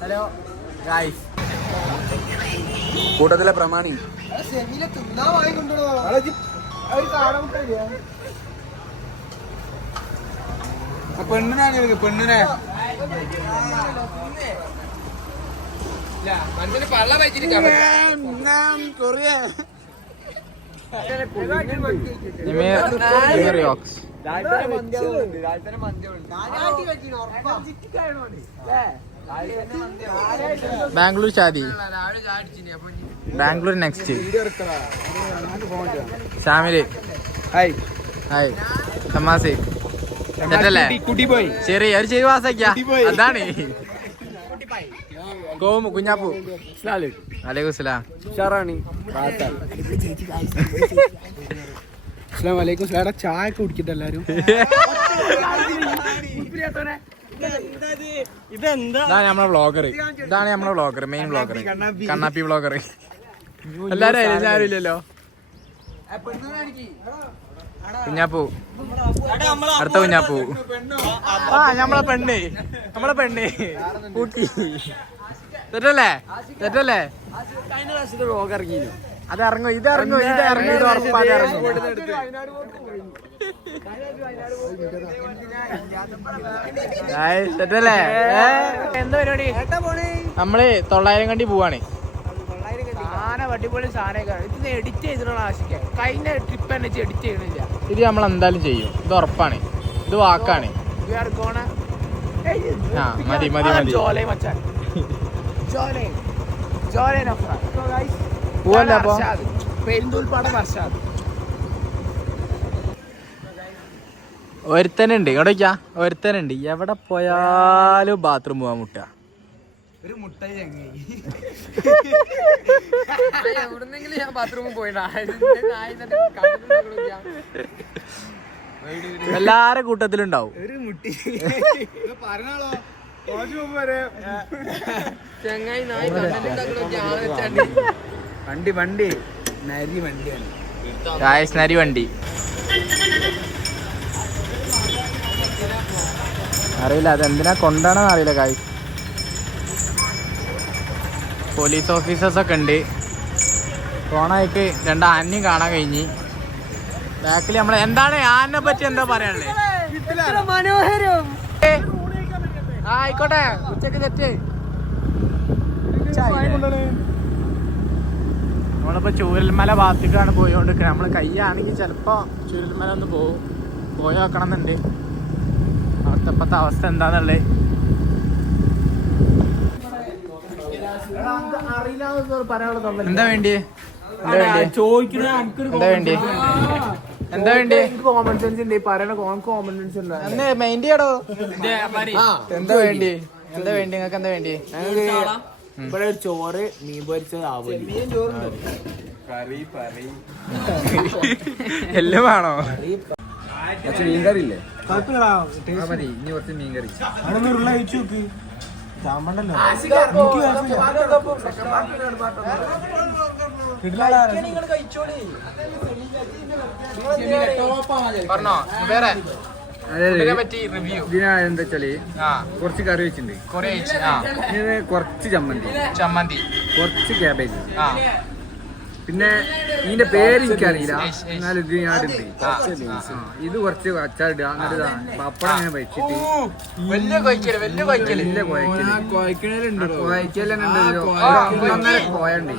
Hello guys, കൂട്ടത്തിലെ പ്രമാണി പെണ്ണിനാണ് പെണ്ണിനെ പള്ള ബാംഗ്ലൂർ ഷാദി, ബാംഗ്ലൂർ നെക്സ്റ്റ് ഷാമില്, ഹായ് ഹായ് തമാസി തെറ്റല്ലേ? ചെറിയ ഒരു ചെറിയ മാസാക്കിയാ അതാണ്. കോമു കുഞ്ഞാപ്പു വലൈക്കും സ്ലാം. ചായ കുടിക്കട്ടെ എല്ലാരും. ഇതാണ് നമ്മളെ വ്ളോഗർ, ഇതാണ് നമ്മളെ വ്ളോഗർ, മെയിൻ വ്ളോഗർ, കണ്ണാപ്പി വ്ളോഗർ. എല്ലാരും ആരും ഇല്ലല്ലോ. കുഞ്ഞാപ്പൂ, അടുത്ത കുഞ്ഞാപ്പൂ. നമ്മളെ പെണ്ണ് കൂട്ടി. തെറ്റല്ലേ? അത് ഇറങ്ങും, ഇത് ഉറപ്പാതെ ഇറങ്ങും. തെറ്റല്ലേ? എന്താ പരിപാടി? നമ്മള് 900 കണ്ടി പോവാണ്. അടിപൊളി സാധനം ഇത് എഡിറ്റ് ചെയ്തിട്ടുള്ള ആശിക്കാം. കഴിഞ്ഞ ട്രിപ്പ് തന്നെ എഡിറ്റ് ചെയ്യണില്ല. ഇത് നമ്മൾ എന്തായാലും ചെയ്യും, ഇത് ഉറപ്പാണ്, ഇത് വാക്കാണ്. മതി പോവല്ലേ? അപ്പൊ പെരുന്തൂൽപ്പാടം വർഷാദ് ഒരുത്തനുണ്ട്. എവിടേക്കാ? ഒരുത്തനുണ്ട്, എവിടെ പോയാലും ബാത്റൂം പോവാൻ മുട്ട. ഒരു മുട്ടായി എവിടുന്നെങ്കിലും ഞാൻ ബാത്റൂമിൽ പോയിട്ടാ. എല്ലാരും കൂട്ടത്തിലുണ്ടാവും ഒരു മുട്ടി. വണ്ടി നരി വണ്ടിയാണ്. നരി വണ്ടി അറിയില്ല, അതെന്തിനാ കൊണ്ടാണെന്ന് അറിയില്ല. കായ് പോലീസ് ഓഫീസേഴ്സൊക്കെ ഉണ്ട്. ഫോണായിട്ട് 2 ആനയും കാണാൻ കഴിഞ്ഞ്. ബാക്കിൽ നമ്മൾ എന്താണ് ആനെ പറ്റി എന്താ പറയാനുള്ളത്? മനോഹരം. ആയിക്കോട്ടെ, ഉച്ചക്ക് തെറ്റ്. നമ്മളിപ്പോ ചൂരൽമല ഭാഗത്തേക്കാണ് പോയിക്കൊണ്ടിരിക്കുന്നത്. നമ്മള് കയ്യാണെങ്കിൽ ചിലപ്പോ ചൂരൽമല ഒന്ന് പോയി നോക്കണം എന്നുണ്ട്. അവിടുത്തെ ഇപ്പത്തെ അവസ്ഥ എന്താന്നുള്ളത് എന്താ വേണ്ടി? കോമൺ സെൻസ് ഉണ്ട് പറയണ. കോമൺ സെൻസ് ഉണ്ട്. മൈൻഡ് ചെയ്യടോ. എന്താ വേണ്ടി? നിങ്ങൾക്ക് എന്താ വേണ്ടി? ഇവിടെ ഒരു ചോറ്, മീൻ പൊരിച്ചത്, എല്ലാം വേണോ? മീൻകറി ഇല്ലേ? മതി, ഇനി കുറച്ച് മീൻകറി. പറഞ്ഞോ വേറെ എന്താ വെച്ചാല് കുറച്ച് കറി വെച്ചിട്ടുണ്ട്, കുറച്ച് ചമ്മന്തി, കുറച്ച് ക്യാബേജ്, പിന്നെ ഇതിന്റെ പേര് എനിക്കറിയില്ല, എന്നാലും ഇത് ഞാൻ ഇത് കുറച്ച് അച്ചാറിടുക, എന്നിട്ട് പപ്പടം ഞാൻ വെച്ചിട്ട് കോയുണ്ട്.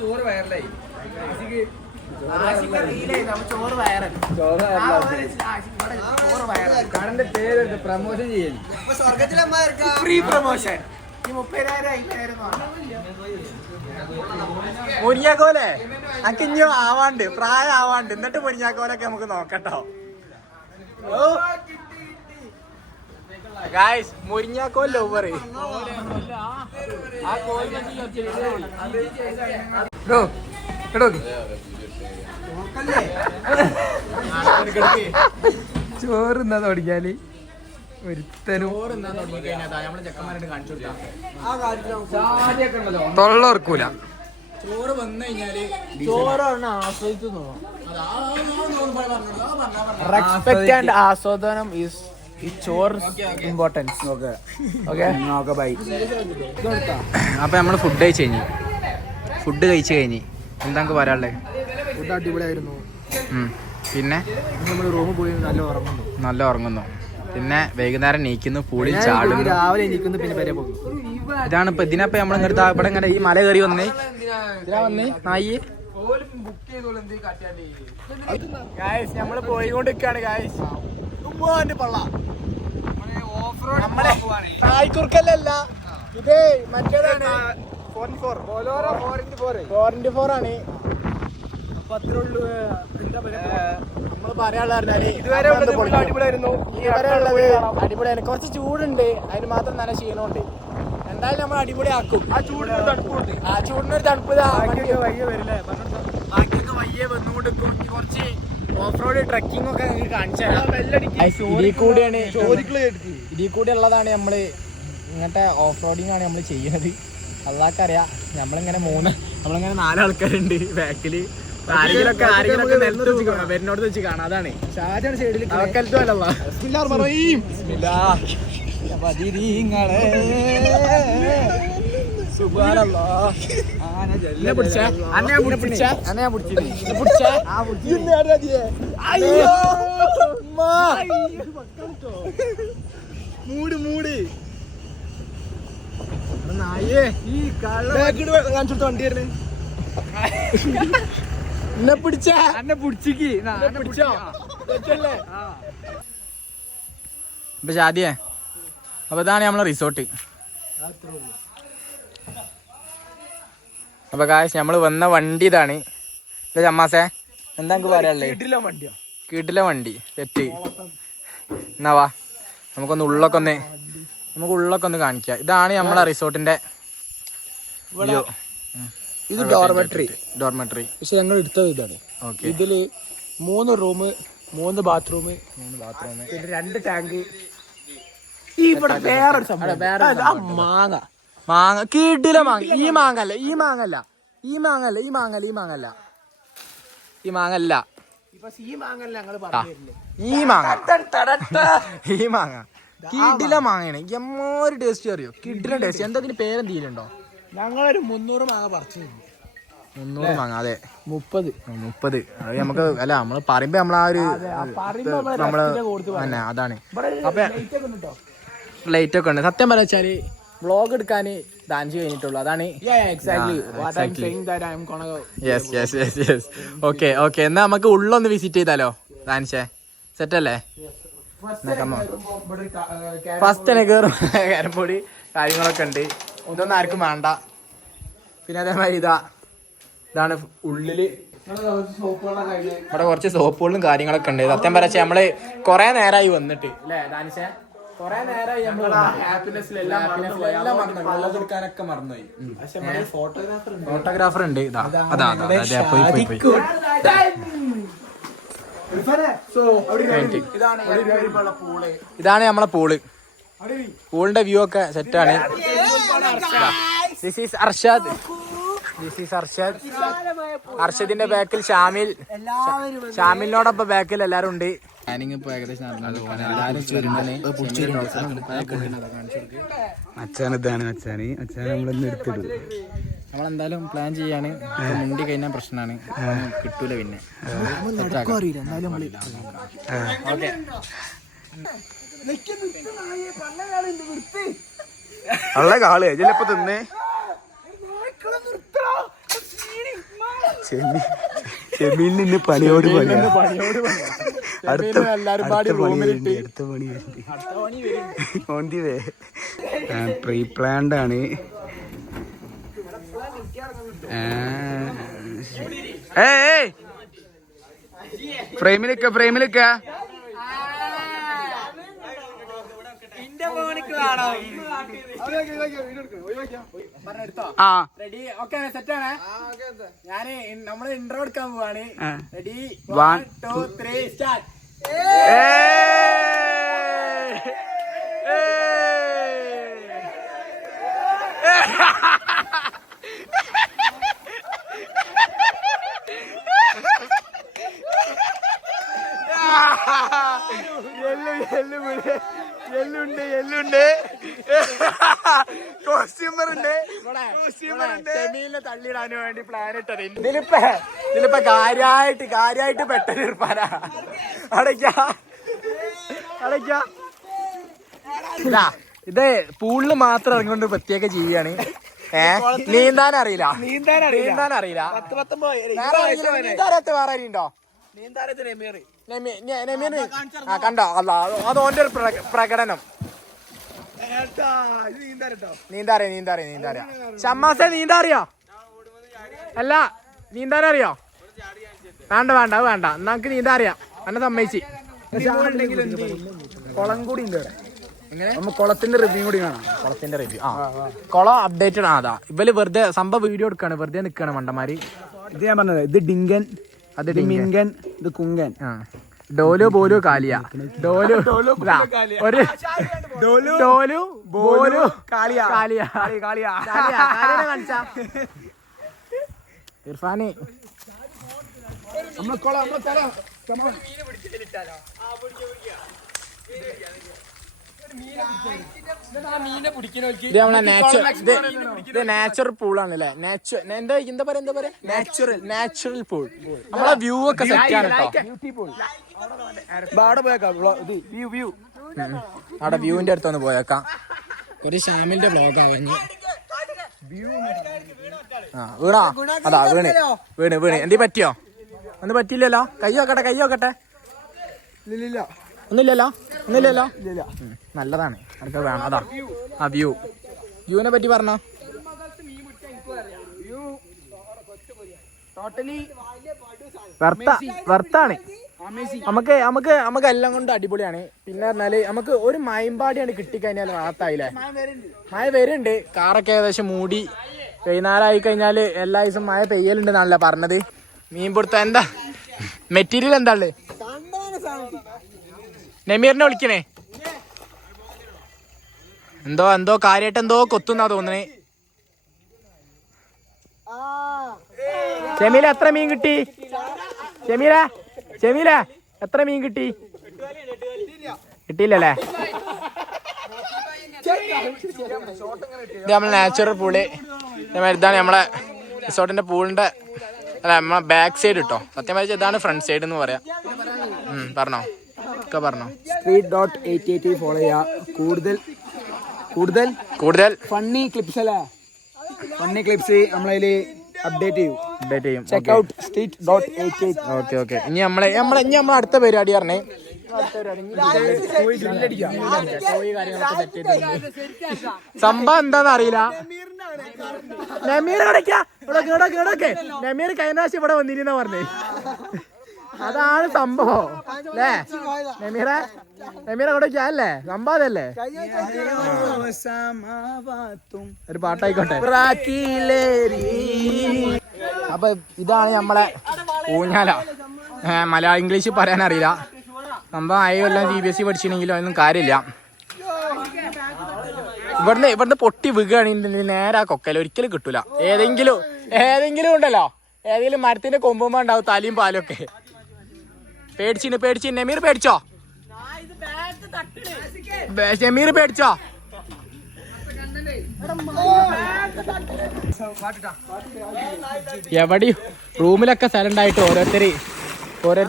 ചോറ് വയറിലായി. കടന്റെ പേര് പ്രമോഷൻ ചെയ്യല്, ഫ്രീ പ്രമോഷൻ. മുരിങ്ങാക്കോലെ അനക്ക് ഇഞ്ഞോ ആവാണ്ട്, പ്രായം ആവാണ്ട്, എന്നിട്ട് മുരിങ്ങാക്കോലൊക്കെ നമുക്ക് നോക്കട്ടോ. ഗായ്സ്, മുരിങ്ങാക്കോൽ ലവർ. ചോറ് എന്നാ തുടങ്ങിയാല് തൊള്ളോർക്കൂല. ചോറ് വന്നു കഴിഞ്ഞാല് ചോറാണ് ആസ്വദിച്ചു റെസ്പെക്ട് ആൻഡ് ആസ്വാദനം ഈസ് ഈ ചോറ് ഇമ്പോർട്ടൻസ്. Okay bye. അപ്പൊ നമ്മള് ഫുഡ് കഴിച്ചു കഴിഞ്ഞ് എന്താ പറയാനുള്ളത്? ഫുഡ് അടിപൊളിയായിരുന്നു. പിന്നെ നമ്മൾ റൂമിൽ പോയി നല്ല ഉറങ്ങുന്നു. പിന്നെ വൈകുന്നേരം നീക്കുന്നു, പൂളിൽ ചാടുന്നു, രാവിലെ എനിക്കുന്നു, പിന്നെ വരെ പോകും. ഇതാണ് ഇപ്പൊ ഇതിനപ്പം നമ്മൾ ഇങ്ങോട്ട് ഇവിടെ ഇങ്ങനെ ഈ മല കയറി വന്നേ നായി. നമ്മള് പോയിക്കൊണ്ടിരിക്കാണ് തായ്ക്കുറുക്കല്ല, ഇത് മറ്റേതാണ് 4x4 ആണ്. അപ്പൊ അത്രേ ഉള്ളൂ. എന്താ നമ്മള് പറയാനുള്ള ഇതുവരെ അടിപൊളിയായിരുന്നു. കുറച്ച് ചൂടുണ്ട്, അതിന് മാത്രം നല്ല ക്ഷീണമുണ്ട്. എന്തായാലും നമ്മൾ അടിപൊളിയാക്കും. ആ ചൂടിനൊരു തണുപ്പ് ബാക്കിയൊക്കെ വയ്യേ വന്നുകൊണ്ടിരിക്കും. കുറച്ച് ഓഫ് റോഡ് ട്രക്കിംഗ് ഒക്കെ കാണിച്ചു തരാം. ഇതിൽ കൂടെ ഉള്ളതാണ് നമ്മള് ഇങ്ങനത്തെ ഓഫ് റോഡിങ് ആണ് നമ്മൾ ചെയ്യുന്നത്. അള്ളാഹ്ക്കറിയാം. നമ്മളിങ്ങനെ 4 ആൾക്കാരുണ്ട് ബാക്കില്. ആരെങ്കിലൊക്കെ നിലത്ത് വെച്ച് കാണാം, വരുന്നോട് വെച്ച് കാണാം. അതാണ് സൈഡിൽ മൂട് നായേ ഈ കാണിച്ചു വണ്ടി വരുന്നേ. എന്നെ പിടിച്ചേക്ക് അപ്പൊ ഷാദിയെ. അപ്പൊ ഇതാണ് നമ്മളെ റിസോർട്ട്. അപ്പൊ കാശ് നമ്മള് വന്ന വണ്ടി ഇതാണ്. ചമ്മാസേ എന്താ എനിക്ക് പറയാനുള്ളത്? കീട്ടിലെ വണ്ടി സെറ്റ്. എന്നാ വാ നമുക്കൊന്ന് ഉള്ളൊക്കെ ഒന്ന് കാണിക്കാം. ഇതാണ് നമ്മളെ റിസോർട്ടിന്റെ വ്യൂ. ഇത് ഡോർമെട്രി. പക്ഷെ ഞങ്ങൾ എടുത്തത് ഇതാണ്. ഇതില് 3 റൂം, 3 ബാത്റൂം, പിന്നെ 2 ടാങ്ക്. ഇവിടെ വേറൊരു മാങ്ങ കീട്ടിലെ മാങ്ങ. ഈ മാങ്ങല്ല ഈ മാങ്ങ കിഡിലെ മാങ്ങയാണ്. എമ്മൊരു ടേസ്റ്റ് അറിയോ? കിഡിലെ ടേസ്റ്റ്. എന്താ ഇതിന് പേരെന്തെങ്കിലുണ്ടോ? ഞങ്ങളൊരു 300 മാങ്ങ പറിച്ചു. 300 മാങ്ങ. അതെ 30. അത് നമുക്ക് അല്ല നമ്മള് പറയുമ്പോ നമ്മളാ ഒരു അതാണ്. അപ്പൊ ലൈറ്റ് ഒക്കെ ഉണ്ട്. സത്യം പറയാ വെച്ചാല് വ്ളോഗ് എടുക്കാൻ ഡാൻസ് കഴിഞ്ഞിട്ടുള്ളൂ. അതാണ്. ഓക്കെ എന്നാ നമുക്ക് ഉള്ളൊന്ന് വിസിറ്റ് ചെയ്താലോ? ഡാൻസേ സെറ്റ് അല്ലേ? ഫസ്റ്റ് തന്നെ കയറും. കാരംപൊടി കാര്യങ്ങളൊക്കെ ഉണ്ട്. ഇതൊന്നും ആർക്കും വേണ്ട. പിന്നെ അതേമാതിരി ഇതാണ് ഉള്ളില്. ഇവിടെ കുറച്ച് സോപ്പുകളും കാര്യങ്ങളൊക്കെ ഉണ്ട്. സത്യം പറയാ നമ്മള് കൊറേ നേരമായി വന്നിട്ട് അല്ലേ ദാനിഷേ? കൊറേ നേരമായി എടുക്കാനൊക്കെ മറന്നുപോയി. ഫോട്ടോഗ്രാഫർ ഉണ്ട്. ഇതാണ് നമ്മളെ പൂള്. പൂളിന്റെ വ്യൂ ഒക്കെ സെറ്റാണ്. ദിസ് ഈസ് അർഷദിന്റെ ബാക്കിൽ ഷാമിലിനോടൊപ്പം ബാക്കിൽ എല്ലാരും ഉണ്ട്. പ്ലാനിങ് ഇപ്പൊ ഏകദേശം നമ്മളെന്തായാലും പ്ലാൻ ചെയ്യാണ്. മുണ്ടി കഴിഞ്ഞാൽ പ്രശ്നമാണ്, കിട്ടൂല. പിന്നെ ഓക്കെ ഉള്ള കാള് ചിലപ്പോ തിന്നേ. ചെമ്മീൻ നിന്ന് പണിയോട് അടുത്ത പണി പ്രീ പ്ലാൻഡ് ആണ്. ഫ്രെയിമിലൊക്കെ ഞാന് നമ്മള് ഇൻട്രോ എടുക്കാൻ പോവാണ്. Ready 1 2 3 start. എല്ലുണ്ട് കോസ്റ്റ്യൂമറുണ്ട് സെമീലിനെ തള്ളിയിടാൻ വേണ്ടി പ്ലാൻ ഇട്ടത്. ഇതിലിപ്പ കാര്യായിട്ട് പെട്ടെന്ന് ഇരിപ്പാനാ. ഇത് പൂളില് മാത്രം ഇറങ്ങിക്കൊണ്ട് പ്രത്യേക ജീവിയാണ്. നീന്താൻ അറിയില്ല. വേറെ ഉണ്ടോ? കണ്ടോ? അല്ല അത് ഓന്റെ ഒരു പ്രകടനം. നീന്താറിയാ ഷമ്മാസെ നീന്താറിയോ? അല്ല നീന്താനറിയോ? വേണ്ട നമുക്ക് നീന്താറിയാം. എന്നെ സമ്മതിച്ച്. കുളം കൂടി ഉണ്ട് ഇവിടെ. കുളത്തിന്റെ റിവ്യൂ കൂടി കാണാം. കുളത്തിന്റെ റിവ്യൂ. കുളം അപ്ഡേറ്റഡ് ആണ്. അതാ ഇവര് വെറുതെ സംഭവം വീഡിയോ എടുക്കാണ്, വെറുതെ നിക്കാണ് മണ്ടന്മാര്. ഇത് ഞാൻ പറഞ്ഞത്. ഇത് ഡിങ്കൻ, അത് മിങ്കൻ, ഇത് കുങ്കൻ. ഡോലു ബോലു കാലിയ. ഡോലു ബോലു കാലിയ. ഇർഫാന് നാച്ചുറൽ പൂളാണല്ലേ? എന്താ പറയാ നാച്ചുറൽ പൂൾ. നമ്മളെ വ്യൂ ഒക്കെ സെറ്റ് ആണ് കേട്ടോ. അവിടെ വ്യൂവിന്റെ അടുത്തൊന്ന് പോയേക്കാം. ഒരു ഷാമിലിന്റെ വ്ലോഗാ കഴിഞ്ഞ്. വീണ് എന്തീ പറ്റിയോ? ഒന്നും പറ്റിയില്ലല്ലോ. കൈ നോക്കട്ടെ. ഒന്നുമില്ലല്ലോ. നല്ലതാണ്. അതൊക്കെ വേണം. അതാ ആ വ്യൂവിനെ പറ്റി പറഞ്ഞോ. വെർത്താണ്. നമുക്ക് എല്ലാം കൊണ്ട് അടിപൊളിയാണ്. പിന്നെ പറഞ്ഞാല് നമുക്ക് ഒരു മയമ്പാടിയാണ് കിട്ടിക്കഴിഞ്ഞാൽ റാത്തായില്ലേ. മഴ വരുന്നുണ്ട്. കാറൊക്കെ ഏകദേശം മൂടി. വൈകുന്നേരമായി കഴിഞ്ഞാല് എല്ലാ ദിവസവും മഴ പെയ്യലുണ്ടെന്നാണല്ലോ പറഞ്ഞത്. മീൻ പൊടുത്ത എന്താ മെറ്റീരിയൽ എന്താ ഉള്ളത്? നമീറിനെ വിളിക്കണേ. എന്തോ കാര്യമായിട്ട് എന്തോ കൊത്തുന്നാ തോന്നണേ. ഷമീല എത്ര മീൻ കിട്ടി? ഷമീല എത്ര മീൻ കിട്ടി? കിട്ടിയില്ലല്ലേ? ഇത് നമ്മളെ നാച്ചുറൽ പൂള്. ഇതാണ് നമ്മളെ റിസോർട്ടിന്റെ പൂളിന്റെ നമ്മളെ ബാക്ക് സൈഡ് കേട്ടോ. സത്യം പറഞ്ഞാൽ ഇതാണ് ഫ്രണ്ട് സൈഡ് എന്ന് പറയാം. പറഞ്ഞോ street.880 ഫോളോ ചെയ്യാ. കൂടുതൽ ഫണ്ണി ക്ലിപ്സ് അല്ലേ? ഫണ്ണി ക്ലിപ്സ് നമ്മളതില് അപ്ഡേറ്റ് ചെയ്യും. Check out street.880. ഓക്കെ. ഇനി നമ്മളെ അടുത്ത പരിപാടി പറഞ്ഞേ. സംഭവം എന്താന്ന് അറിയില്ല. നമീർ നമീർ കഴിഞ്ഞ പ്രാവശ്യം ഇവിടെ വന്നിരുന്ന പറഞ്ഞേ. അതാണ് സംഭവം അല്ലേ? നമീറ അല്ലേ സംഭവം അതല്ലേ? ഒരു പാട്ടായിക്കോട്ടെ. അപ്പൊ ഇതാണ് നമ്മളെ ഊഞ്ഞാല. മലയാളം ഇംഗ്ലീഷ് പറയാൻ അറിയില്ല. സംഭവം എല്ലാം CBSE പഠിച്ചിട്ടുണ്ടെങ്കിലും അതൊന്നും കാര്യമില്ല. ഇവിടുന്ന് പൊട്ടി വീഴുകയാണെങ്കിൽ നേരെ ആ കൊക്കല ഒരിക്കലും കിട്ടൂല. ഏതെങ്കിലും ഉണ്ടല്ലോ, ഏതെങ്കിലും മരത്തിന്റെ കൊമ്പുമ്പോ ഉണ്ടാവും തലയും പാലും ഒക്കെ. പേടിച്ചു. നമീർ പേടിച്ചോ? ഷമീർ പേടിച്ചോ? എവിടെയും റൂമിലൊക്കെ സൈലന്റ് ആയിട്ട് ഓരോരുത്തർ ഇവിടെ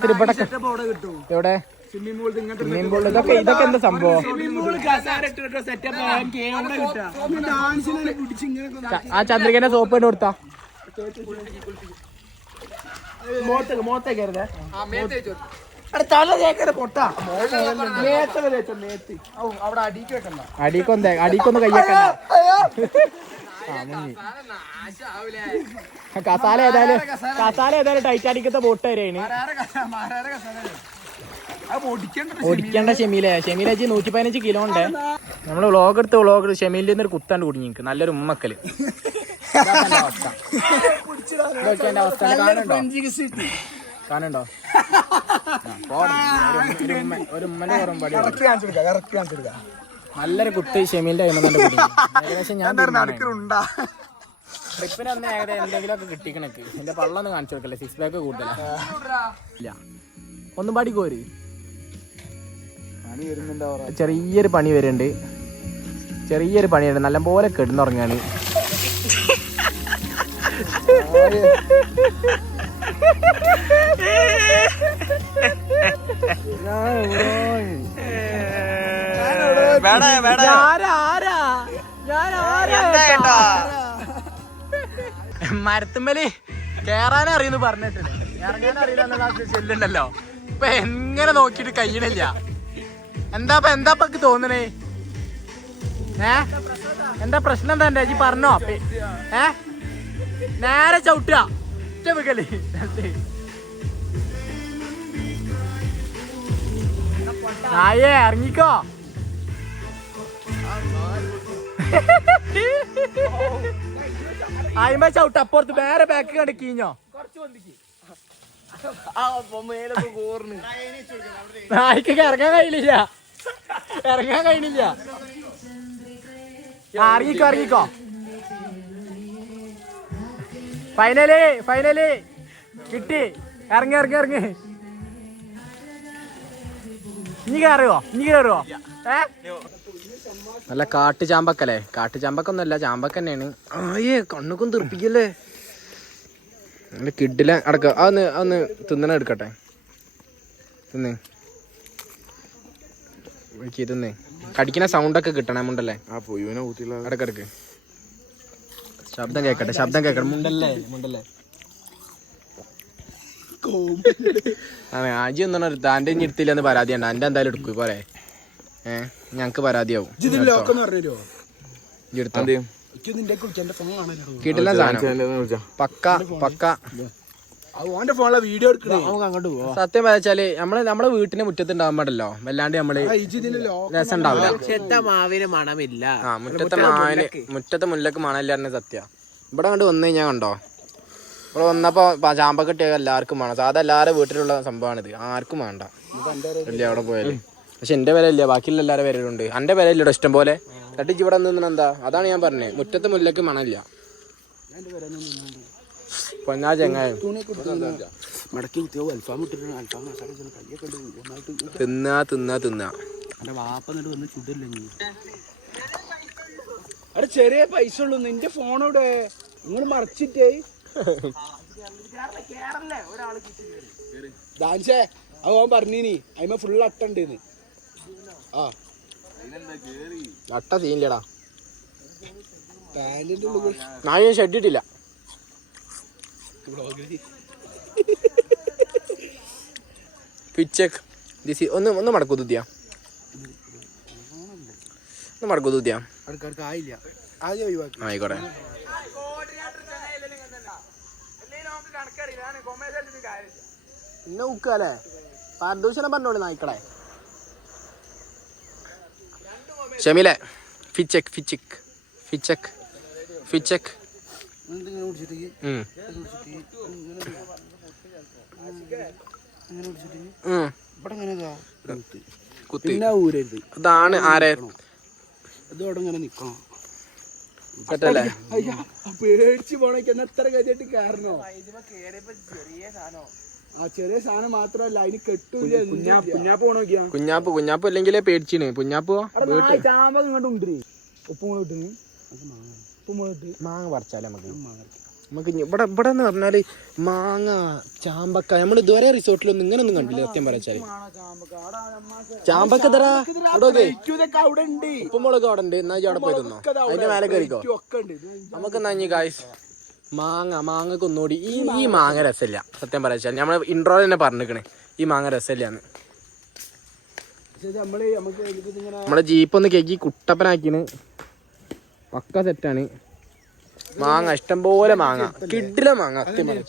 എവിടെ സ്വിമ്മിംഗ് പൂൾ. ഇതൊക്കെ എന്താ സംഭവം? ആ ചന്ദ്രികന്റെ സോപ്പ് കൊണ്ട് കൊടുത്താ അടിക്കൊന്ന് കയ്യക്കണ്ട. കസാല ഏതായാലും ടൈറ്റാനിക്കത്തെ ബോട്ട് വരെയാണ്. ഓടിക്കേണ്ട ഷെമീലേജി 115 കിലോ ഉണ്ട്. നമ്മള് വ്ളോഗ് എടുത്ത് ഷെമീലിൽ നിന്നൊരു കുത്താണ്ട് കുടുങ്ങി നിൽക്കും. നല്ലൊരു ഉമ്മക്കല്. കാണുണ്ടോ? ഒരു ഉമ്മന്റെ പുറം പടി. നല്ലൊരു കുത്ത് ഷെമീലിന്റെ കൈമന്നെ കുടി ഏകദേശം ഞാൻ ട്രിപ്പിന് അന്ന് ഏകദേശം എന്തെങ്കിലുമൊക്കെ കിട്ടിക്കണക്ക് എന്റെ പള്ളൊന്ന് കാണിച്ചു കൊടുക്കല്ലേ 6 പാക്ക് കൂടുതലില്ല ഒന്നും പാടി കോര് ചെറിയൊരു പണി വരുന്നുണ്ട് നല്ലപോലെ കിടന്നുറങ്ങാണ് മരത്തുമ്മല് കേറാനും അറിയുന്നു പറഞ്ഞിട്ടില്ല ഇറങ്ങാനും അറിയില്ല എന്നുള്ള ചെല്ലുണ്ടല്ലോ ഇപ്പൊ എങ്ങനെ നോക്കിട്ട് കഴിയണില്ല എന്താ തോന്നണേ എന്താ പ്രശ്നം എന്താ എന്റെ പറഞ്ഞോ നേരെ ചവിട്ടുക ഒറ്റ നായേ ഇറങ്ങിക്കോ ആയിമ ചവിട്ട അപ്പുറത്ത് വേറെ ബാക്ക് കണ്ട് കീഞ്ഞോ നായിക്കൊക്കെ ഇറങ്ങാൻ കഴിയില്ല ഇറങ്ങിക്കോ ഫൈനലി കിട്ടി ഇറങ്ങി ഇനി കയറുവോ നല്ല കാട്ടുചാമ്പക്കല്ലേ കാട്ടുചാമ്പക്കൊന്നല്ല ചാമ്പക്ക തന്നെയാണ് കണ്ണുക്കും തീർപ്പിക്കല്ലേ നല്ല കിഡില അടക്ക അതൊന്ന് തിന്നണ എടുക്കട്ടെ തിന്നേ കടിക്കുന്ന സൗണ്ടൊക്കെ കിട്ടണേ മുണ്ടല്ലേ ഇടക്കിടക്ക് ശബ്ദം കേക്കട്ടെ മുണ്ടല്ലേ ആജി ഒന്നും താൻ്റെ ഇനി എടുത്തില്ലെന്ന് പരാതിയാണ് എൻ്റെ എന്തായാലും എടുക്കൂ പോരെ ഞങ്ങക്ക് പരാതിയാവും കിട്ടില്ല സാധനം പക്ക സത്യം വെച്ചാല് നമ്മളെ വീട്ടിന്റെ മുറ്റത്തുണ്ടാവാൻ പാടല്ലോ വല്ലാണ്ട് നമ്മള് രസം ഉണ്ടാവില്ല മണമില്ല മുറ്റത്തെ മുല്ലക്ക് മണമില്ലായിരുന്ന സത്യം ഇവിടെ കണ്ട് വന്നു കഴിഞ്ഞാൽ കണ്ടോ ഇവിടെ വന്നപ്പോ ചാമ്പ കിട്ടിയ എല്ലാവർക്കും വേണം സാധാ എല്ലാവരുടെ വീട്ടിലുള്ള സംഭവമാണിത് ആർക്കും വേണ്ട ഇല്ല അവിടെ പോയാല് പക്ഷെ എന്റെ വില ഇല്ല ബാക്കിയുള്ള എല്ലാവരും വിലയുണ്ട് എന്റെ വില ഇല്ലടോ ഇഷ്ടം പോലെ തട്ടിച്ച് ഇവിടെ നിന്ന് എന്താ അതാണ് ഞാൻ പറഞ്ഞത് മുറ്റത്തെ മുല്ലക്ക് മണമില്ല പൊന്നാ ചെങ്ങായ തിന്നാ അവിടെ ചെറിയ പൈസ ഉള്ളു നിന്റെ ഫോണോടെ നിങ്ങൾ മറച്ചിട്ടേ ഡാൻസേ അവൻ പറഞ്ഞീനി അതിമ ഫുൾ അട്ടുണ്ടെന്ന് അട്ട സീനില്ലടാ പാന്റിന്റെ ഉള്ളിൽ ഞാൻ ഷെഡിട്ടില്ല പിച്ചക്ക് ഒന്ന് മടക്കൂ തൂത്തിയാ ആയിക്കോട്ടെ പിന്നെ ഉക്കല്ലേ പരദൂഷണം പറഞ്ഞോളൂ നായിക്കളെ ഷമീലെ ഫിച്ചക്ക് അതാണ് ആരെ ഇതോടെ നിക്കണം കേട്ടല്ലേ പേടിച്ച് പോണേക്ക് എത്ര ഗതിയായിട്ട് കാരണോ ആ ചെറിയ സാധനം മാത്രല്ല അതിന് കെട്ടൂല കുഞ്ഞാപ്പ് അല്ലെങ്കിലേ പേടിച്ചിന് കുഞ്ഞാപ്പോ ചാമ്പ ഇങ്ങോട്ട് ഉണ്ട് ഉപ്പും മാങ്ങ പറിച്ചാലേ നമുക്ക് ഇവിടെ എന്ന് പറഞ്ഞാല് മാങ്ങ ചാമ്പക്ക നമ്മൾ ഇതുവരെ റിസോർട്ടിലൊന്നും ഇങ്ങനൊന്നും കണ്ടില്ല സത്യം പറയാച്ചാല് ചാമ്പക്ക ഉപ്പുമുളക് അവിടെ ഉണ്ട് എന്നാ അവിടെ പോയി തിന്നോ അതിന്റെ മേലെ കയറിക്കോ നമുക്ക് എന്നാ ഗായ്സ് മാങ്ങക്ക് ഒന്നുകൂടി ഈ മാങ്ങ രസമില്ല സത്യം പറയാച്ചാൽ നമ്മള് ഇൻട്രോ തന്നെ പറഞ്ഞിരിക്കണേ ഈ മാങ്ങ രസമില്ലാന്ന് നമ്മളെ ജീപ്പ് ഒന്ന് കേക്കി കുട്ടപ്പനാക്കിന് പക്ക സെറ്റാണ് മാങ്ങ ഇഷ്ടംപോലെ മാങ്ങ കിഡില മാങ്ങ സത്യം പറയാ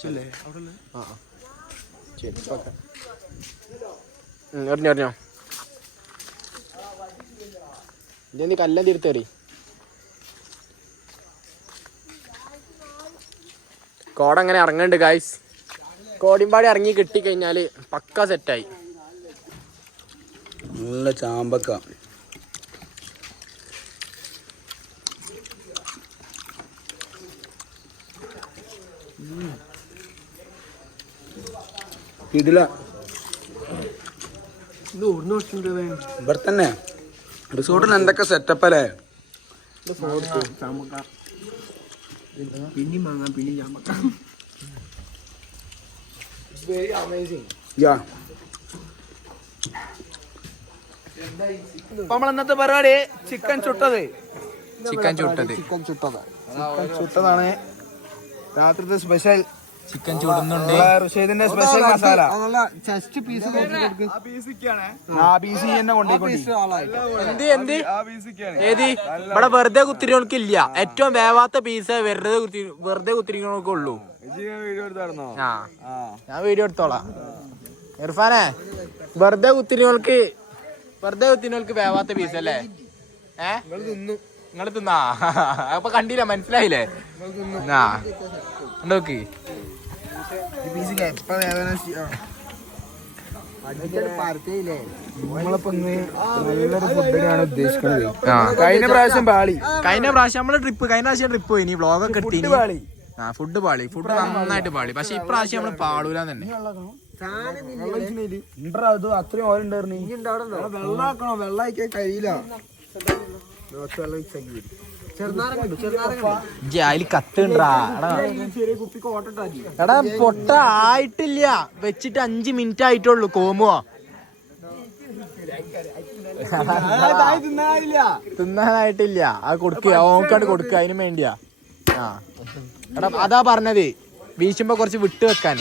എറിഞ്ഞോ ഇനി കല്ലം തിരുത്തേറി കോടങ്ങനെ ഇറങ്ങണ്ട് ഗായ്സ് കോടിമ്പാടി ഇറങ്ങി കിട്ടിക്കഴിഞ്ഞാല് പക്ക സെറ്റായി നല്ല ചാമ്പക്ക ഇതില ഇത് ഓടുന്ന ഇവിടെ തന്നെ റിസോർട്ടിന് എന്തൊക്കെ സെറ്റപ്പ് അല്ലേ? പിന്നെയും വാങ്ങാം പിന്നെയും ചാമ്പക്കാം. നമ്മൾ ഇന്നത്തെ പരിപാടി ചിക്കൻ ചുട്ടത് ചിക്കൻ ചുട്ടതാണ് രാത്രിത്തെ സ്പെഷ്യൽ. ചിക്കൻ ചുടുന്നുണ്ട്. റുഷീദിന്റെ സ്പെഷ്യൽ മസാല. ചെസ്റ്റ് പീസ് എന്ത് ഏതി ഇവിടെ വെറുതെ കുത്തിരിക്കണക്കില്ല. ഏറ്റവും വേവാത്ത പീസ് വെറുതെ കുത്തിരിക്കണക്കെ ഉള്ളൂ. ആ ഞാൻ വീഡിയോ എടുത്തോളാം. ഇർഫാനെ വെറുതെ കുത്തിരിക്കണക്ക് വേവാത്ത പീസ് അല്ലേ? നിങ്ങൾ തിന്നാ അപ്പൊ കണ്ടില്ല, മനസ്സിലായില്ലേ? ആ നോക്കി കഴിഞ്ഞ പ്രാവശ്യം നമ്മള് ട്രിപ്പ് ട്രിപ്പ് പോയി വ്ളോഗൊക്കെ എടുത്തി. ആ ഫുഡ് നന്നായിട്ട് പാളി. പക്ഷെ ഇപ്രാവശ്യം നമ്മള് പാളൂലെന്ന് തന്നെ. അത്രയും ഓരുണ്ടായിരുന്നു. വെള്ളാക്കണോ? വെള്ളായിക്കാൻ കഴിയില്ല. അതില് കത്തുണ്ടാ എടാ പൊട്ട ആയിട്ടില്ല. വെച്ചിട്ട് 5 മിനിറ്റ് ആയിട്ടുള്ളൂ. കോമുവോ തിന്നാനായിട്ടില്ല. അത് കൊടുക്കുക, ഓക്കാണ്ട് കൊടുക്കുക. അതിനും വേണ്ടിയാ. ആ എടാ അതാ പറഞ്ഞത്, വീശുമ്പോ കുറച്ച് വിട്ട് വെക്കാൻ.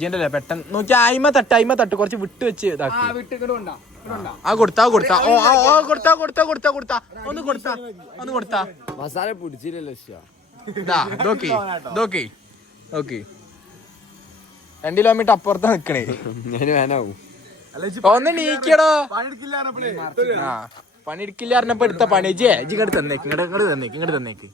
ജിണ്ടല്ലേ പെട്ടെന്ന് നോക്കി അയിമ തട്ട് കുറച്ച് വിട്ട് വെച്ച് ഇതാക്കി. കൊടുത്താ ഒന്ന് കൊടുത്താ മസാല പിടിച്ചില്ലല്ലോ. നോക്കി 2 കിലോമീറ്റർ അപ്പുറത്താ നിക്കണേ. ഒന്ന് നീക്കിയടോ. പണിയെടുക്കില്ല പറഞ്ഞപ്പോ എടുത്ത പണി ഇങ്ങോട്ട് തന്നേക്ക്.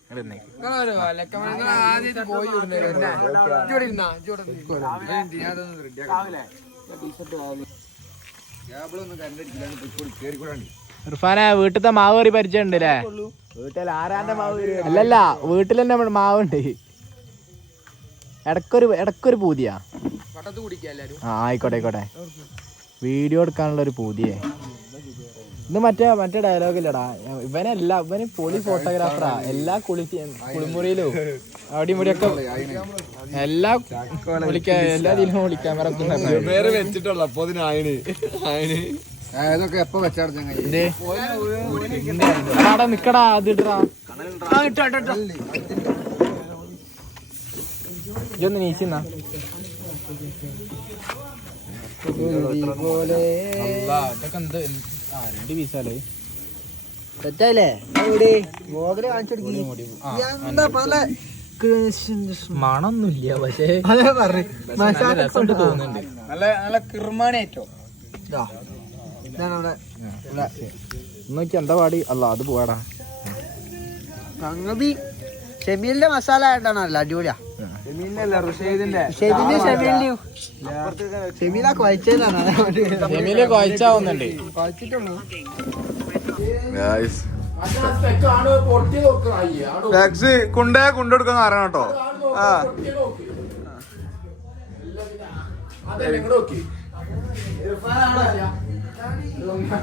ഇർഫാനെ വീട്ടിലത്തെ മാവ് കറി പരിചയം ഉണ്ട് അല്ലേ? അല്ലല്ല വീട്ടിൽ തന്നെ മാവുണ്ട്. ഇടക്കൊരു പൂതിയാ. ആ ആയിക്കോട്ടെ വീഡിയോ എടുക്കാനുള്ള ഒരു പൂതിയേ. ഇത് മറ്റേ ഡയലോഗ് ഇല്ലടാ. ഇവന് പൊളി ഫോട്ടോഗ്രാഫറാ. എല്ലാ കുളിമുറിയിലും അവിടെയും ഇവിടെയൊക്കെ എല്ലാ ഇതിലും ക്യാമറ വെച്ചിട്ടുള്ള എപ്പോ വെച്ചാ നിക്കടാ. അത് ഇട്ടാ ഇതൊന്ന് നീച്ചിന്നാ. ഇതൊക്കെ എന്ത് 2 പീസാലേ മണൊന്നുമില്ല. പക്ഷേ തോന്നുന്നുണ്ട് നല്ല കിർമാനേറ്റോ. നോക്കി എന്താ പാടി. അല്ല അത് പോവാടാ. സംഗതി ഷെമീലിന്റെ മസാല ആയിട്ടാണ് നല്ല അടിപൊളിയാ. ഷെമീല കുഴച്ചാവുന്നുണ്ട്. കൊണ്ടെടുക്കുന്ന അറിയണം കേട്ടോ.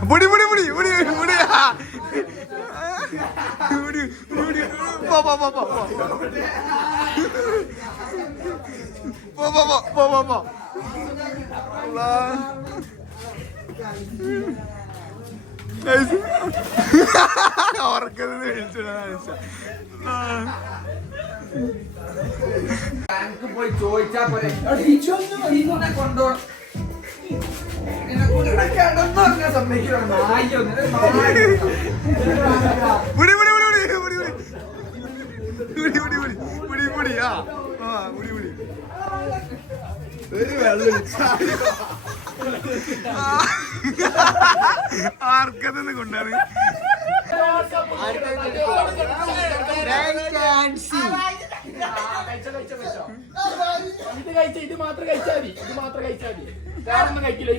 പുടി പുടി പുടി പുടി പുടി പോയി ചോദിച്ചാ പോലെ കൊണ്ടോ ആർക്കതെന്ന് കൊണ്ടാണ് ഇത് മാത്രം കഴിച്ചാൽ മതി. വേറൊന്നും കഴിക്കില്ല.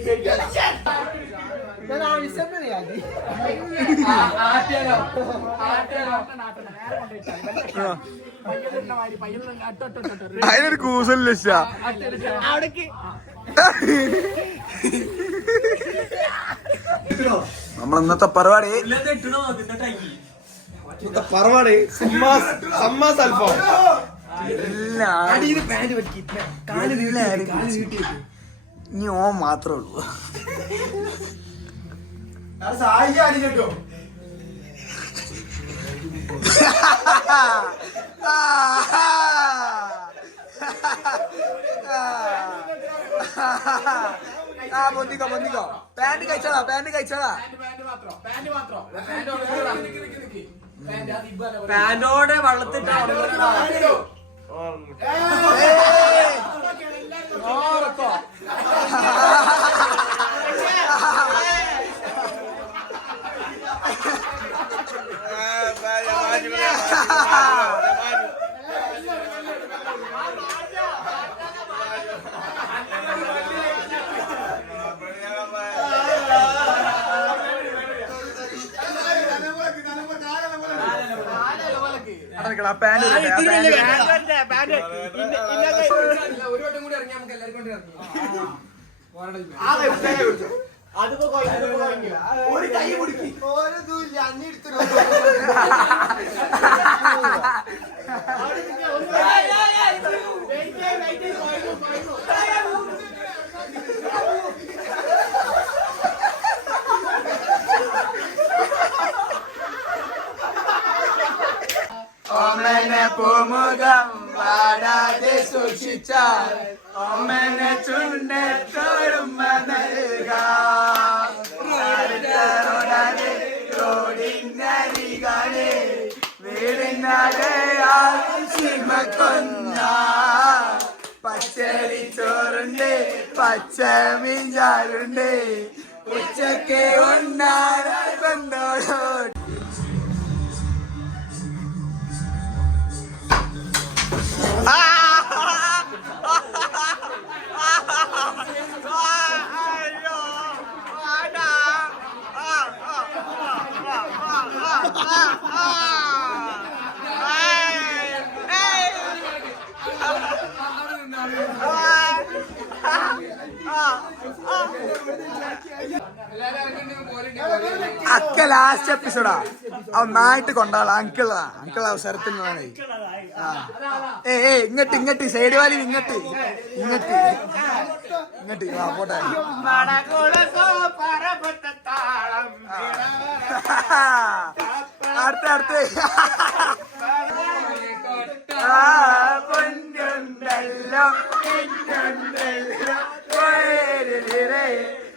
അതിനൊരു കൂസല്ല നമ്മൾ ഇന്നത്തെ പരിപാടി ഇനി ഓ മാത്രമേ ഉള്ളൂ. പൊന്തിക്കോ പൊന്തിക്കോ. പാന്റ് കഴിച്ചോളാ പാന്റോടെ വള്ളത്തിട്ടാ പാന്റ് ഒരു വട്ടം കൂടി ഇറങ്ങി നമുക്ക് എല്ലാവർക്കും കൂടി ഓമനെ പൂമുഖം വാടാതെ സൂക്ഷിച്ചാൽ ഓമനെ ചുണ്ടത്തോടും റോഡിനരികളെ വീടിനടയാൽ സിമക്കൊന്ന പച്ചരി ചോറുണ്ട് പച്ചമീഞ്ചാറുണ്ട് ഉച്ചക്ക് ഉണ്ണാൻ കൊണ്ടോടോ. അക്ക ലാസ്റ്റ് എപ്പിസോഡാ ഒന്നായിട്ട് കൊണ്ടാളാ അങ്കിളാ അവസരത്തിനാണ്. ഇങ്ങട്ട് സൈഡ് വാലി ഇങ്ങട്ട് പോട്ടെ. അടുത്ത് പൊന്നുണ്ടല്ലോ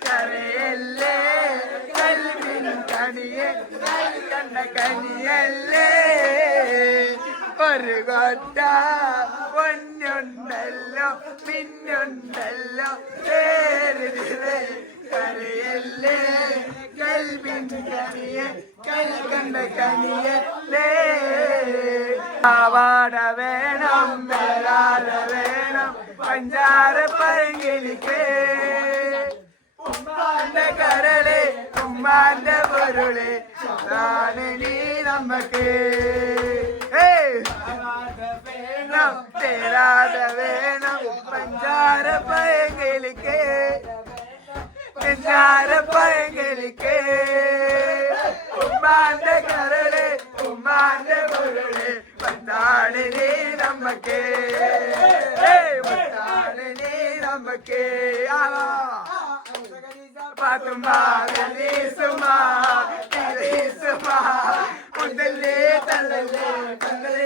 കരയല്ലേ കൽവിൻ കണിയെ കണ്ട കനിയല്ലേ ഒരു കൊട്ട പൊന്നുണ്ടല്ലോ മിന്നുണ്ടല്ലോ കരയല്ലേ കൽവിൻ കനിയെ കണ്ട കനിയല്ലേ. പാവാട വേണം മേലാട വേണം പഞ്ചാര പൈങ്കിളിക്ക് ഉമ്മാന്റെ കരളെ ഉമ്മാന്റെ പൊരുളെ നീ നമ്മക്ക് വേണം തേരാത വേണം പഞ്ചാര പൈങ്കിളിക്ക് ഉമ്മാന്റെ കരളെ ഉമ്മാന്റെ പൊരുളെ പത്താട് നീ നമ്മക്ക് പാത്തുമ്മാ മുതലേ തള്ളല്ലേ പന്തല്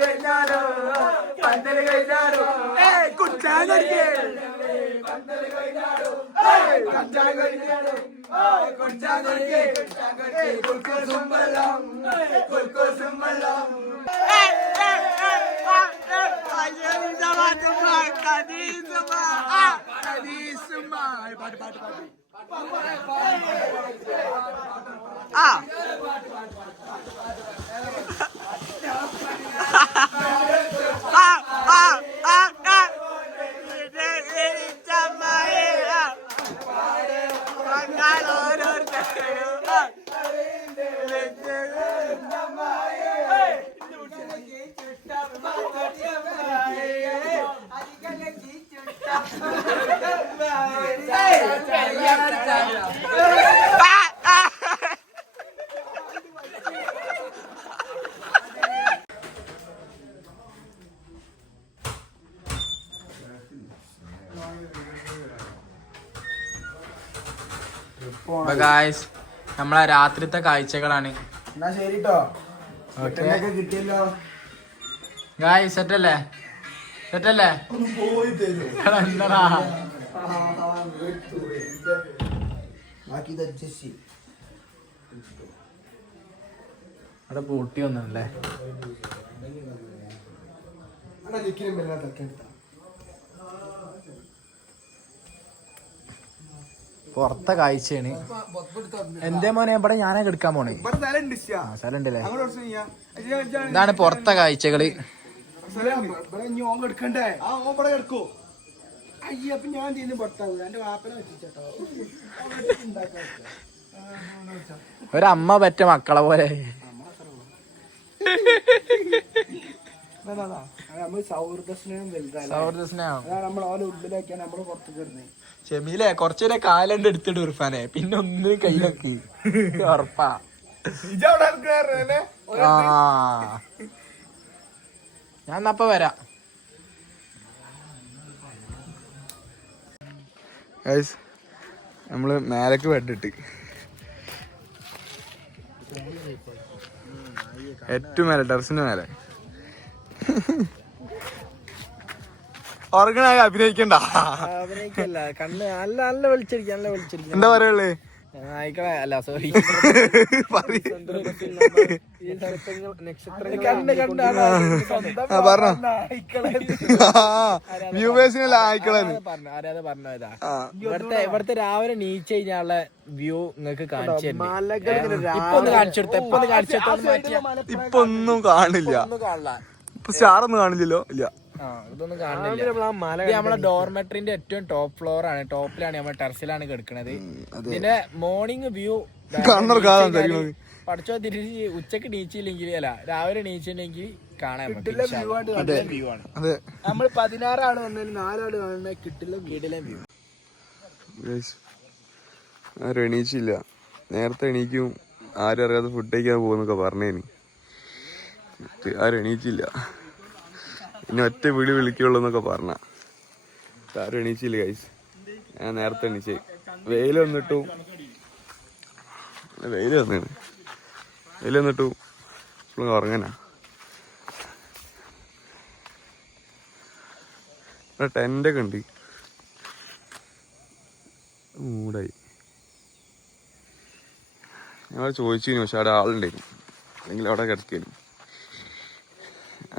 കഴിഞ്ഞാലോ കുച്ചാനടിക്കേ ഓരോരുത്തർ അപ്പൊ ഗായ്സ് നമ്മളെ രാത്രിത്തെ കാഴ്ചകളാണ്. എന്നാ ശരി ട്ടോ. ഓക്കെ കിട്ടിയല്ലോ. ഗായ്സ് സെറ്റല്ലേ എന്താടാ അവിടെ പൂട്ടി വന്നല്ലേ. പുറത്തെ കാഴ്ചയാണ്. എന്തേ മോനെ ഇവിടെ ഞാനേ എടുക്കാൻ പോണേ. സ്ഥലം ഉണ്ടല്ലേ. ഇതാണ് പുറത്തെ കാഴ്ചകള്. എടുക്കണ്ടേ? അയ്യ അപ്പൊ ഞാൻ ചെയ്യുന്ന പുറത്താവൂല. എന്റെ വാപ്പനെ വെച്ചിട്ടോ. ഒരമ്മ പറ്റ മക്കളെ പോലെ. നമ്മള് സൗഹൃദ സ്നേഹം വലുതാണ്. സൗഹൃദ സ്നേഹം നമ്മൾ ഓരോ ഉള്ളിലേക്കാണ് നമ്മള് പുറത്ത് കയറുന്നത്. ഷെമീലെ കുറച്ചേരെ കാലണ്ട് എടുത്തിട്ട് ഉറഫാനെ പിന്നെ ഒന്നും കയ്യിലൊക്കെ ഉറപ്പാ. ഞാൻ എന്നപ്പ വരാം. നമ്മള് മേലേക്ക് വെട്ടിട്ട് ഏറ്റവും മേലെ ടെറസിന്റെ മേലെ ഉറങ്ങണ അഭിനയിക്കണ്ട. അഭിനയിക്കല്ല, കണ്ണ് നല്ല നല്ല വിളിച്ചിരിക്കും, നല്ല വിളിച്ചിരിക്കും. എന്താ പറയുള്ളേ? ആയിക്കളെ അല്ല സോറി. ഇവിടുത്തെ രാവിലെ നീച്ച് കഴിഞ്ഞാലുള്ള വ്യൂ നിങ്ങൾക്ക് കാണിച്ചു. ഇപ്പൊ ഒന്നും കാണില്ല. ഇപ്പൊ സ്റ്റാർ ഒന്നും കാണില്ലല്ലോ. ഇല്ല, ഇതൊന്നും കാണില്ല. നമ്മളെ ഡോർമെട്രിന്റെ ഏറ്റവും ടോപ്പ് ഫ്ലോർ ആണ്. ടോപ്പിലാണ് നമ്മൾ ടെറസിലാണ് കിടക്കുന്നത്. ഇതിന്റെ മോർണിംഗ് വ്യൂ പഠിച്ചോ തിരിച്ച് ഉച്ചക്ക് നീച്ചില്ലെങ്കിൽ അല്ല രാവിലെ നീച്ചില്ലെങ്കിൽ കാണാൻ വ്യൂ ആണ്. നമ്മൾ 16 ആള് വന്നതിൽ 4 ആള് കാണുന്ന കിട്ടില്ല വ്യൂ. ആരും എണീച്ചില്ല. നേരത്തെ എണീക്കും, ആരും അറിയാതെ ഫുഡ് കഴിക്കാൻ പോകുന്നൊക്കെ പറഞ്ഞേന്. ആരും എണീച്ചില്ല. ഇനി ഒറ്റ വിളിക്കുള്ളൂ എന്നൊക്കെ പറഞ്ഞ ആരും എണീച്ചില്ല ഗൈസ്. ഞാൻ നേരത്തെ എണീച്ചേ. വെയിൽ വന്നിട്ടു ഇപ്പോഴും ഉറങ്ങനാ. ഇവിടെ ടെൻ്റൊക്കെ ഉണ്ട്. മൂടായി. ഞങ്ങൾ ചോദിച്ചിരുന്നു, പക്ഷെ അവിടെ ആളുണ്ടായിരുന്നു. അല്ലെങ്കിൽ അവിടെ കിടക്കായിരുന്നു.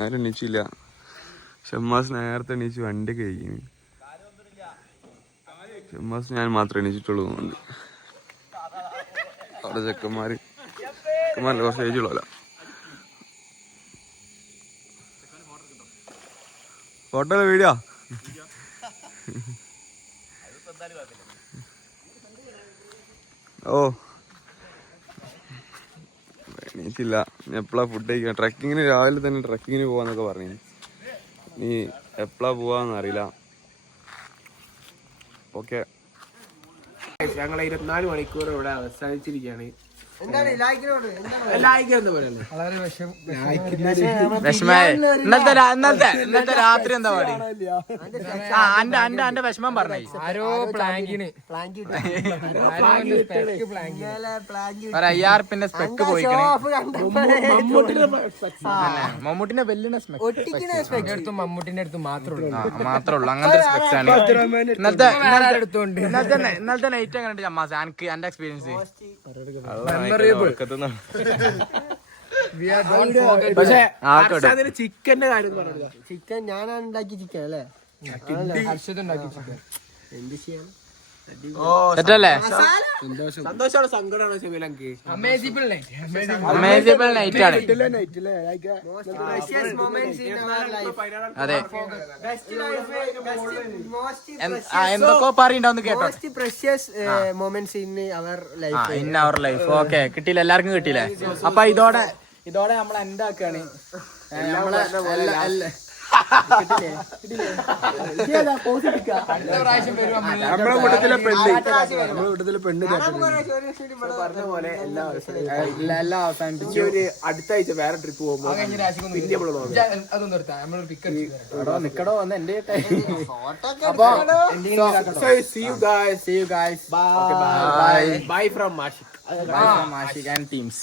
ആരും എണീച്ചില്ല. ഷമ്മാസ് നേരത്തെ എണീച്ച് വണ്ടിയൊക്കെ കഴിക്കുന്നു. ഷമ്മാസ് ഞാൻ മാത്രമേ എണീച്ചിട്ടുള്ളൂ തോന്നുന്നുണ്ട്. അവിടെ ചെക്കന്മാരല്ല കുറച്ച് ഏജുള്ളൂല്ല. ഫോട്ടോ വീഡിയോ ഓ എണീച്ചില്ല. എപ്പോഴാ ഫുഡ് കഴിക്കാം? ട്രക്കിങ്ങിന് രാവിലെ തന്നെ ട്രക്കിങ്ങിന് പോവാന്നൊക്കെ പറഞ്ഞു. നീ എപ്പോഴാ പോവാന്നറിയില്ല. ഓക്കെ, ഞങ്ങളെ 24 മണിക്കൂർ ഇവിടെ അവസാനിച്ചിരിക്കുകയാണ്. ഇന്നത്തെ രാത്രി എന്താ പാടി? അന്റെ വിഷമം പറഞ്ഞേ. ആരോ പ്ലാങ്കിന് 5000 സ്പെക്ക് പോയിക്കണേ. മമ്മൂട്ടിന്റെ വെല്ലിന്റെ സ്പെക്ക് മമ്മൂട്ടിന്റെ അടുത്ത് മാത്രമേ ഉള്ളൂ. അങ്ങനത്തെ സ്പെക്സ് ആണ്. ഇന്നലത്തെ നൈറ്റ് എങ്ങനെ ചമ്മാസ്? എനിക്ക് എന്റെ എക്സ്പീരിയൻസ് പക്ഷേ ചിക്കന്റെ കാര്യം പറഞ്ഞില്ല. ചിക്കൻ ഞാനാണ് ഉണ്ടാക്കി ചിക്കൻ അല്ലേ? എന്ത് ചെയ്യാൻ സെറ്റല്ലേ? സന്തോഷമാണ് സങ്കടമാണോ ചെവിലക്ക്? അമേസിബിൾ നൈറ്റ് ആണ്. അതെ, എന്തൊക്കെ പറയണ്ടാവുന്ന കേട്ടോ. In our life. ഓക്കെ, കിട്ടിയില്ല, എല്ലാവർക്കും കിട്ടിയില്ലേ? അപ്പൊ ഇതോടെ നമ്മൾ എന്താക്കാണ്? നമ്മളെ കൂട്ടത്തിലെ പെണ്ണ് പറഞ്ഞ പോലെ എല്ലാം അവസാനിപ്പിച്ച് ഒരു അടുത്ത ആഴ്ച വേറെ ട്രിപ്പ് പോകുമ്പോൾ നിക്കടോ വന്ന് എന്റെ അപ്പൊ see you guys bye from Mashik and teams.